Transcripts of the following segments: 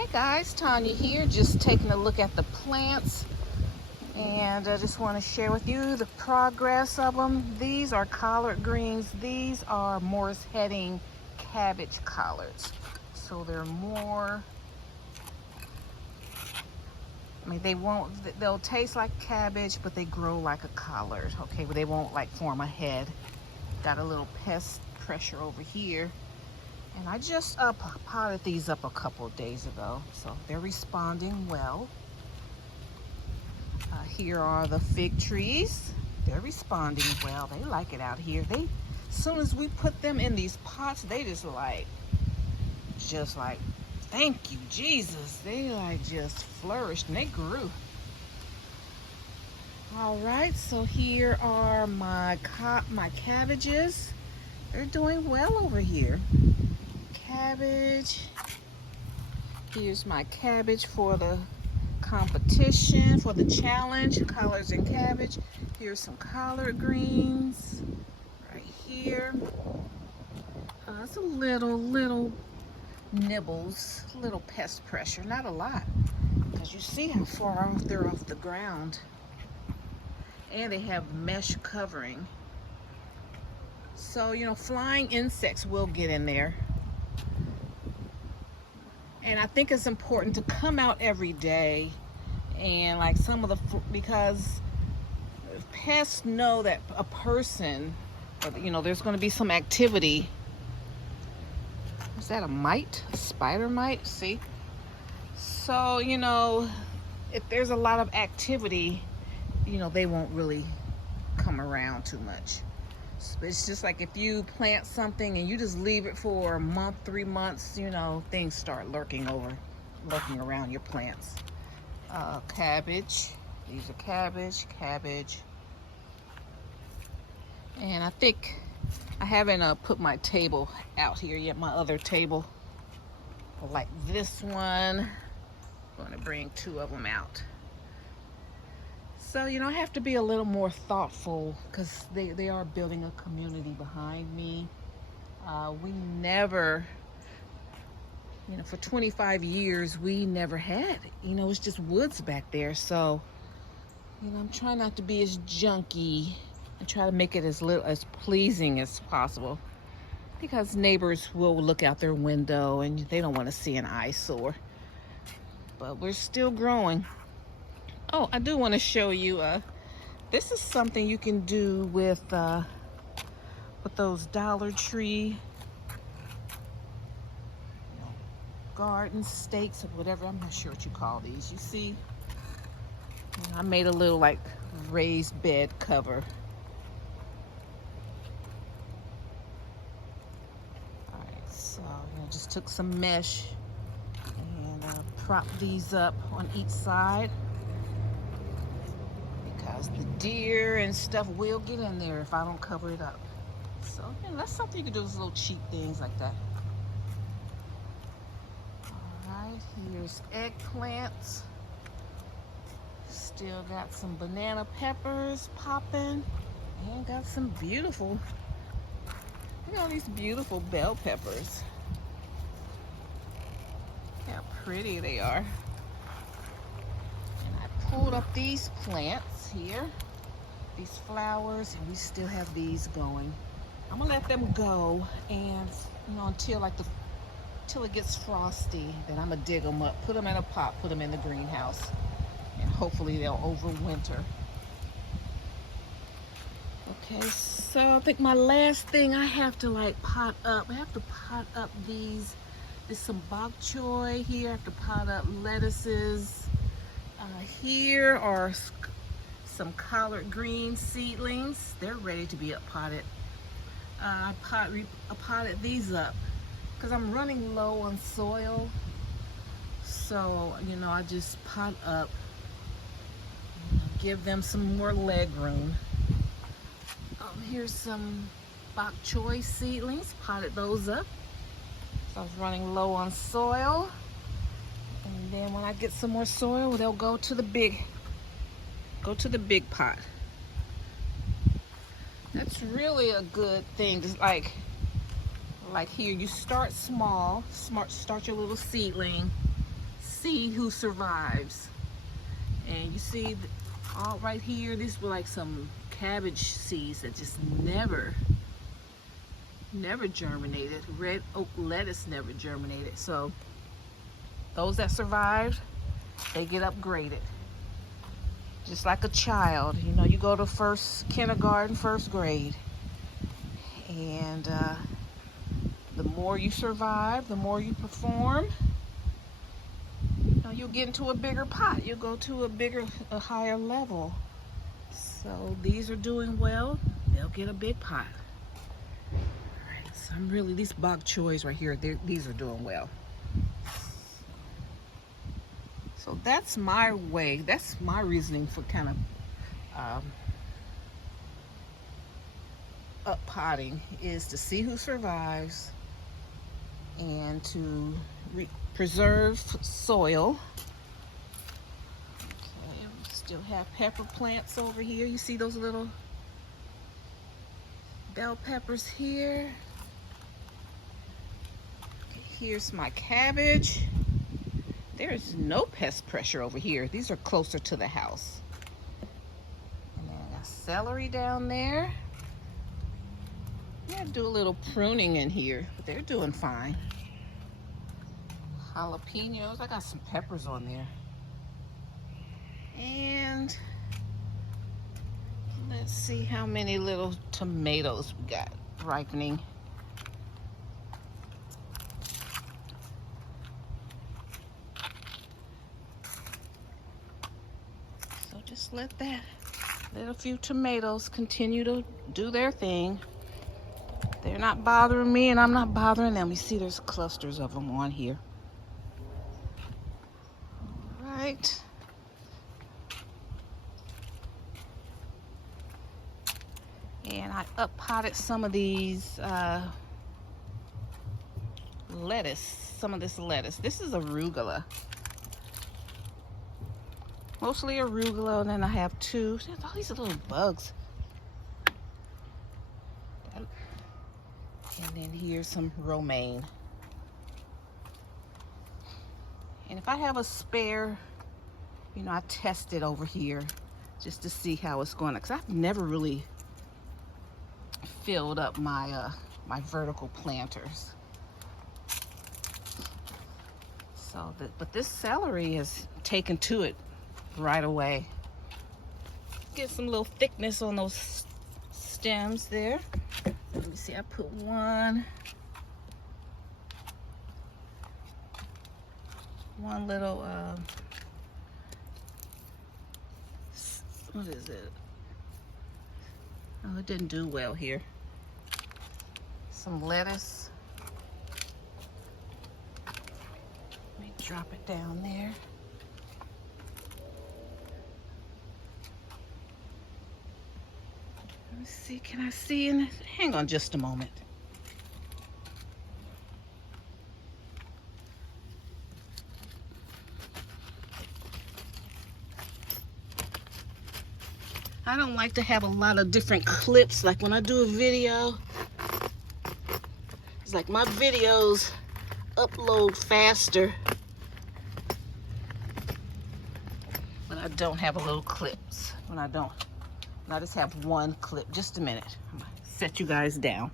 Hey guys, Tanya here, just taking a look at the plants, and I just want to share with you the progress of them. These are collard greens. These are Morris Heading cabbage collards. So they're more, they'll taste like cabbage, but they grow like a collard, okay? But they won't like form a head. Got a little pest pressure over here. And I just potted these up a couple of days ago, so they're responding well. Here are the fig trees. They're responding well. They like it out here. As soon as we put them in these pots, they just like, thank you, Jesus. They like just flourished and they grew. All right, so here are my cabbages. They're doing well over here. Cabbage. Here's my cabbage for the competition, for the challenge, collards and cabbage. Here's some collard greens right here. It's a little nibbles, little pest pressure, not a lot, because you see how far off they're off the ground, and they have mesh covering. So, flying insects will get in there. And I think it's important to come out every day and like because pests know that a person, there's going to be some activity. Is that a mite? A spider mite? See? So, if there's a lot of activity, they won't really come around too much. It's just like if you plant something and you just leave it for a month, 3 months, things start lurking around your plants. Cabbage. These are cabbage. And I think I haven't put my table out here yet, my other table. Like this one. I'm going to bring 2 of them out. So, I have to be a little more thoughtful because they are building a community behind me. We never, for 25 years, we never had, it's just woods back there. So, I'm trying not to be as junky and try to make it as pleasing as possible, because neighbors will look out their window and they don't want to see an eyesore. But we're still growing. Oh, I do want to show you, this is something you can do with those Dollar Tree garden stakes or whatever. I'm not sure what you call these. You see, I made a little like raised bed cover. All right, so just took some mesh and propped these up on each side, because the deer and stuff will get in there if I don't cover it up. So that's something you can do with little cheap things like that. All right, here's eggplants. Still got some banana peppers popping, and got some beautiful, look at all these beautiful bell peppers. Look how pretty they are. And I pulled up these plants here, these flowers, and we still have these going. I'm gonna let them go, and until it gets frosty, then I'm gonna dig them up, put them in a pot, put them in the greenhouse, and hopefully they'll overwinter. Okay, so I think my last thing I have to pot up. I have to pot up these. There's some bok choy here. I have to pot up lettuces. Here are some collard green seedlings. They're ready to be up potted. I potted these up because I'm running low on soil. So, I just pot up, give them some more leg room. Here's some bok choy seedlings, potted those up. So I was running low on soil. And then when I get some more soil, they'll go to the big pot. That's really a good thing. Just like here, you start small, start your little seedling, see who survives. And you see all right here, these were like some cabbage seeds that just never germinated. Red oak lettuce never germinated. So those that survived, they get upgraded. Just like a child, you know, you go to kindergarten, first grade. And the more you survive, the more you perform, you'll get into a bigger pot. You'll go to a higher level. So these are doing well. They'll get a big pot. All right, so these bok choys right here, these are doing well. So that's my way. That's my reasoning for kind of up potting, is to see who survives and to preserve soil. Okay, we still have pepper plants over here. You see those little bell peppers here? Okay, here's my cabbage. There is no pest pressure over here. These are closer to the house. And then I got celery down there. Yeah, do a little pruning in here, but they're doing fine. Jalapenos, I got some peppers on there. And let's see how many little tomatoes we got ripening. So just let a few tomatoes continue to do their thing. They're not bothering me and I'm not bothering them. You see there's clusters of them on here. All right. And I up potted some of these lettuce, some of this lettuce. This is arugula. Mostly arugula, and then I have two. There's all these little bugs. And then here's some romaine. And if I have a spare, you know, I test it over here just to see how it's going. Because I've never really filled up my my vertical planters. So, but this celery has taken to it right away. Get some little thickness on those stems there. Let me see, I put one little, what is it? Oh, it didn't do well here. Some lettuce. Let me drop it down there. Let me see, can I see in this? Hang on just a moment. I don't like to have a lot of different clips. Like when I do a video, it's like my videos upload faster when I don't have a little clips. When I just have one clip. Just a minute. I'm gonna set you guys down.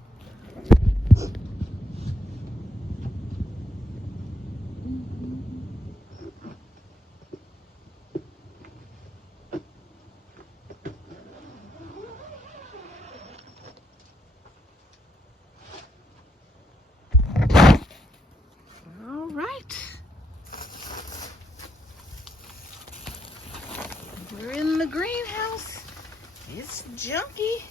All right. We're in the greenhouse. It's junky.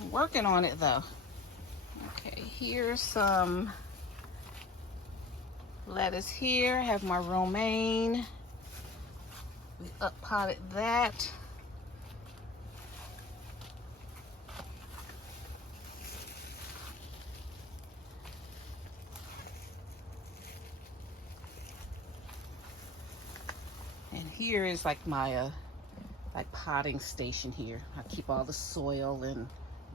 I'm working on it though. Okay, here's some lettuce here. I have my romaine. We up potted that. And here is like my like potting station here. I keep all the soil and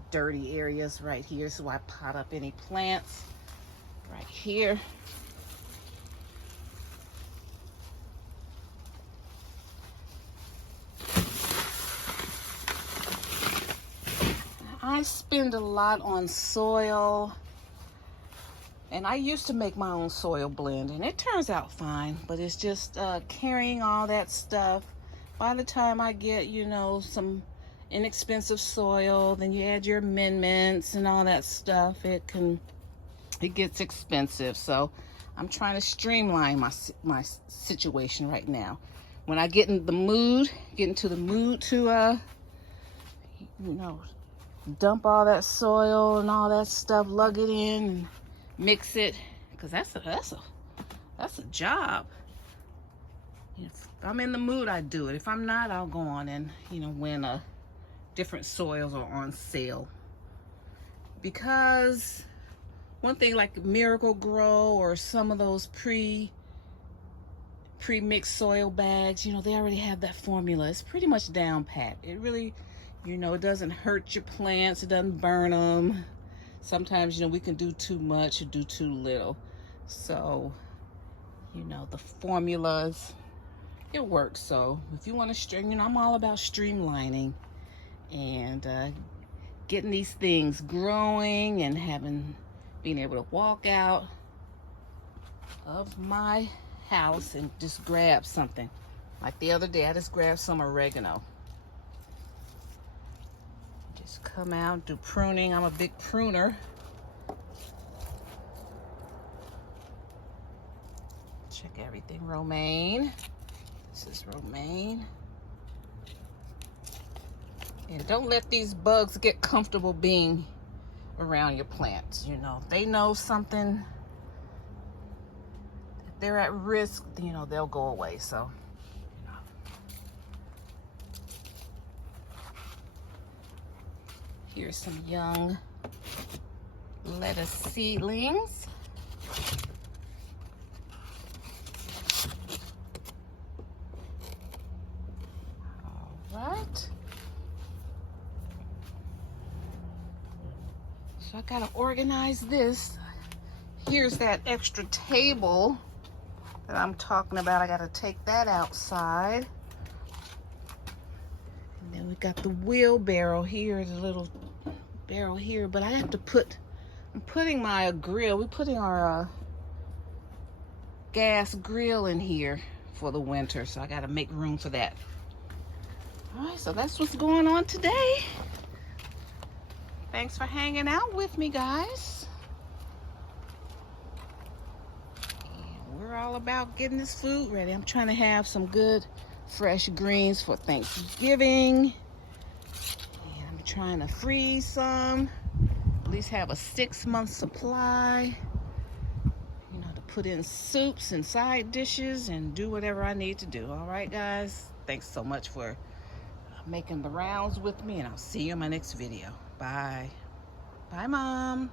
dirty areas right here, so I pot up any plants right here. I spend a lot on soil, and I used to make my own soil blend, and it turns out fine, but it's just carrying all that stuff. By the time I get, you know, some inexpensive soil, then you add your amendments and all that stuff, it gets expensive. So I'm trying to streamline my situation right now. When I get into the mood to you know, dump all that soil and all that stuff, lug it in and mix it, because that's a job. If I'm in the mood, I do it. If I'm not, I'll go on and, you know, when different soils are on sale. Because one thing like Miracle-Gro or some of those pre-mixed soil bags, you know, they already have that formula. It's pretty much down pat. It really, you know, it doesn't hurt your plants. It doesn't burn them. Sometimes, you know, we can do too much or do too little. So, you know, the formulas, it works. So if you want to you know, I'm all about streamlining and getting these things growing and being able to walk out of my house and just grab something. Like the other day, I just grabbed some oregano. Just come out, do pruning. I'm a big pruner. Check everything. Romaine. This is romaine. And don't let these bugs get comfortable being around your plants. You know, they know something. If they're at risk, you know, they'll go away. So, you know. Here's some young lettuce seedlings. All right. So I gotta organize this. Here's that extra table that I'm talking about. I gotta take that outside. And then we got the wheelbarrow here, the little barrel here. But I have to I'm putting my grill, we're putting our gas grill in here for the winter. So I gotta make room for that. All right, so that's what's going on today. Thanks for hanging out with me, guys. And we're all about getting this food ready. I'm trying to have some good fresh greens for Thanksgiving. And I'm trying to freeze some, at least have a 6-month supply, you know, to put in soups and side dishes and do whatever I need to do. All right, guys. Thanks so much for making the rounds with me, and I'll see you in my next video. Bye. Bye, Mom.